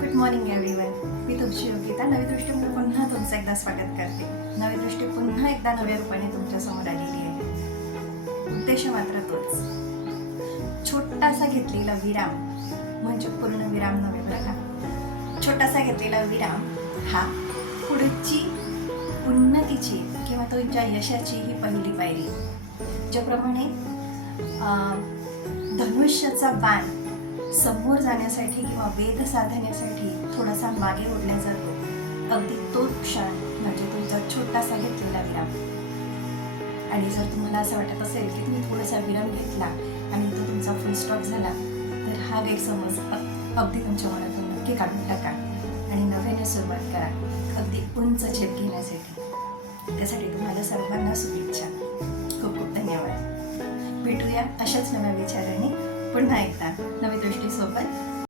Good morning everyone मी तुमची योगिता. नवी दृष्टी पुन्हा तुमचं एकदा स्वागत करते. नवी दृष्टी पुन्हा एकदा नव्या रूपाने तुमच्यासमोर आलेली आहे. उद्देश मात्र तोच. छोटासा घेतलेला विराम म्हणजे पूर्ण विराम नव्हे बरं का? छोटासा घेतलेला विराम हा पुढची उन्नतीची किंवा तुमच्या यशाची ही पहिली पायरी. ज्याप्रमाणे धनुष्याचा बाण समोर जाण्यासाठी किंवा वेध साधण्यासाठी थोडासा मागे ओढला जातो. अगदी तो क्षण म्हणजे तुमचा छोटासा घेतलेला विराम. आणि जर तुम्हाला असं वाटत असेल की तुम्ही थोडासा विराम घेतला आणि तो तुमचा फुल स्टॉप झाला तर हा गैरसमज अगदी तुमच्या मनातून नक्की काढून टाका आणि नव्याने सुरुवात करा. अगदी उंच झेप घेण्यासाठी. त्यासाठी तुम्हाला सर्वांना शुभेच्छा. खूप खूप धन्यवाद. भेटूया अशाच नव्या विचाराने पुन्हा एकदा. नवी दृष्टी